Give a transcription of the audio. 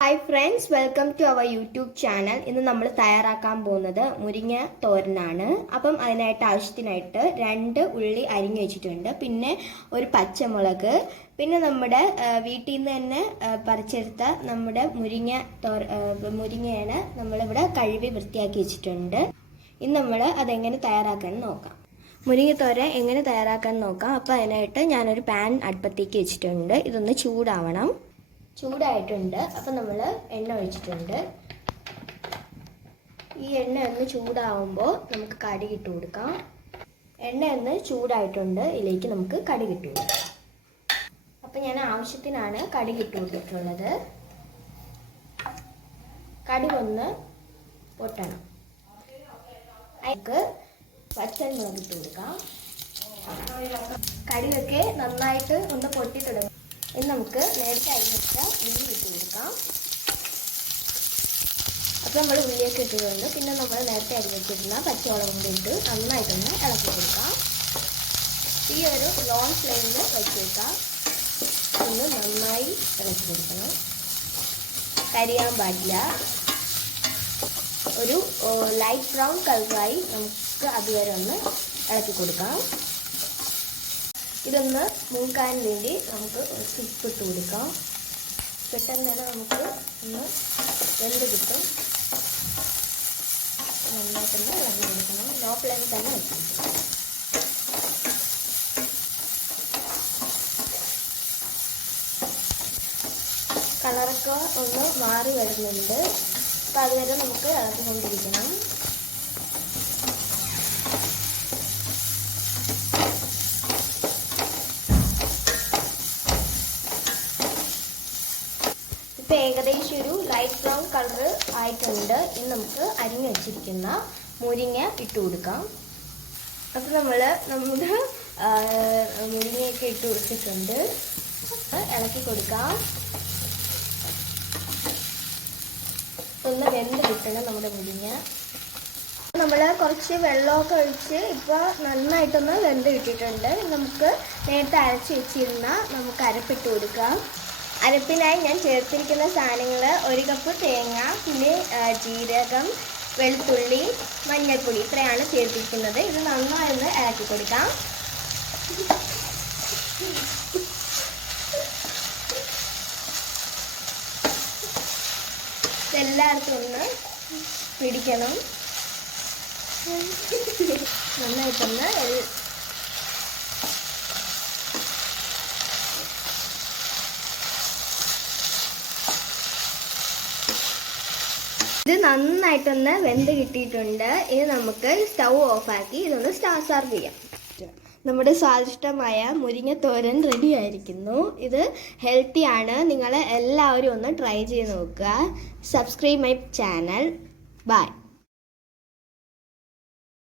Hi friends, welcome to our YouTube channel. ഇന്ന് നമ്മൾ തയ്യാറാക്കാൻ പോകുന്നത് മുരിങ്ങ തോരനാണ്. അപ്പം അതിനായിട്ട് ആവശ്യത്തിനായിട്ട് 2 ഉള്ളി അരിഞ്ഞു വെച്ചിട്ടുണ്ട്, പിന്നെ ഒരു പച്ചമുളക്, പിന്നെ നമ്മുടെ വീട്ടിൽ നിന്ന് തന്നെ പറിച്ചെടുത്ത നമ്മുടെ മുരിങ്ങയാണ് നമ്മളിവിടെ കഴുകി വൃത്തിയാക്കി വെച്ചിട്ടുണ്ട്. ഇന്ന് നമ്മൾ അതെങ്ങനെ തയ്യാറാക്കാൻ നോക്കാം. മുരിങ്ങത്തോരൻ എങ്ങനെ തയ്യാറാക്കാൻ നോക്കാം. അപ്പോൾ അതിനായിട്ട് ഞാനൊരു പാൻ അടുപ്പത്തേക്ക് വെച്ചിട്ടുണ്ട്. ഇതൊന്ന് ചൂടായിട്ടുണ്ട്. അപ്പം നമ്മൾ എണ്ണ ഒഴിച്ചിട്ടുണ്ട്. ഈ എണ്ണ ഒന്ന് ചൂടാവുമ്പോൾ നമുക്ക് കടുക് ഇട്ട് കൊടുക്കാം. എണ്ണ ഒന്ന് ചൂടായിട്ടുണ്ട്, ഇതിലേക്ക് നമുക്ക് കടുക് ഇട്ട് കൊടുക്കാം. അപ്പം ഞാൻ ആവശ്യത്തിനാണ് കടുക് ഇട്ട് കൊടുത്തിട്ടുള്ളത്. കടുക് ഒന്ന് പൊട്ടണം. അതിലേക്ക് പച്ചമുളക് ഇട്ട് കൊടുക്കാം. കടുകൊക്കെ നന്നായിട്ട് ഒന്ന് പൊട്ടി തുടങ്ങും. ഇനി നമുക്ക് നേരത്തെ അരിഞ്ഞിട്ട് ഉള്ളി ഇട്ട് കൊടുക്കാം. അപ്പോൾ നമ്മൾ ഉള്ളിയൊക്കെ ഇട്ടിട്ടുണ്ട്. പിന്നെ നമ്മൾ നേരത്തെ അരിഞ്ഞിട്ടിരുന്ന പച്ചമുളകും കൂടി ഇട്ട് നന്നായിട്ടൊന്ന് ഇളക്കി കൊടുക്കാം. ഈ ഒരു ലോങ് ഫ്ലെയിമിൽ വെച്ച് വെക്കാം. ഒന്ന് നന്നായി ഇളക്കി കൊടുക്കണം. കരിയാൻ പാടില്ല. ഒരു ലൈറ്റ് ബ്രൗൺ കളറായി നമുക്ക് അതുവരെ ഒന്ന് ഇളക്കി കൊടുക്കാം. ഇതൊന്ന് മൂക്കാൻ വേണ്ടി നമുക്ക് ഉപ്പിട്ട് കൊടുക്കാം. പെട്ടെന്ന് തന്നെ നമുക്ക് ഒന്ന് വെന്ത് കിട്ടും. നന്നായിട്ടൊന്ന് ഇളക്കി കൊടുക്കണം. ലോ ഫ്ലെയിമിൽ തന്നെ വെക്കണം. കളറൊക്കെ ഒന്ന് മാറി വരുന്നുണ്ട്. അപ്പം അതുവരെ നമുക്ക് ഇളക്കിക്കൊണ്ടിരിക്കണം. ഇപ്പം ഏകദേശം ഒരു ലൈറ്റ് ബ്രൗൺ കളർ ആയിട്ടുണ്ട്. ഇനി നമുക്ക് അരിഞ്ഞു വെച്ചിരിക്കുന്ന മുരിങ്ങ ഇട്ട് കൊടുക്കാം. അപ്പം നമ്മുടെ മുരിങ്ങയൊക്കെ ഇട്ട് കൊടുത്തിട്ടുണ്ട്. ഇളക്കി കൊടുക്കാം. ഒന്ന് വെന്ത് കിട്ടണം നമ്മുടെ മുരിങ്ങ. നമ്മൾ കുറച്ച് വെള്ളമൊക്കെ ഒഴിച്ച് ഇപ്പോൾ നന്നായിട്ടൊന്ന് വെന്ത് കിട്ടിയിട്ടുണ്ട്. നമുക്ക് നേരത്തെ അരച്ച് വെച്ചിരുന്ന നമുക്ക് അരപ്പിട്ട് കൊടുക്കാം. അരപ്പിനായി ഞാൻ ചേർത്തിരിക്കുന്ന സാധനങ്ങൾ 1 കപ്പ് തേങ്ങ, പിന്നെ ജീരകം, വെളുത്തുള്ളി, മഞ്ഞൾപ്പൊടി, ഇത്രയാണ് ചേർത്തിരിക്കുന്നത്. ഇത് നന്നായി ഒന്ന് ഇളക്കി കൊടുക്കാം. ഇതെല്ലായിടത്തും ഒന്ന് പിടിക്കണം. നന്നായിട്ടൊന്ന് ഇത് നന്നായിട്ടൊന്ന് വെന്ത് കിട്ടിയിട്ടുണ്ട്. ഇനി നമുക്ക് സ്റ്റൗ ഓഫാക്കി ഇതൊന്ന് സെർവ് ചെയ്യാം. നമ്മുടെ സ്വാദിഷ്ടമായ മുരിങ്ങത്തോരൻ റെഡി ആയിരിക്കുന്നു. ഇത് ഹെൽത്തിയാണ്. നിങ്ങൾ എല്ലാവരും ഒന്ന് ട്രൈ ചെയ്ത് നോക്കുക. Subscribe my channel. ബൈ.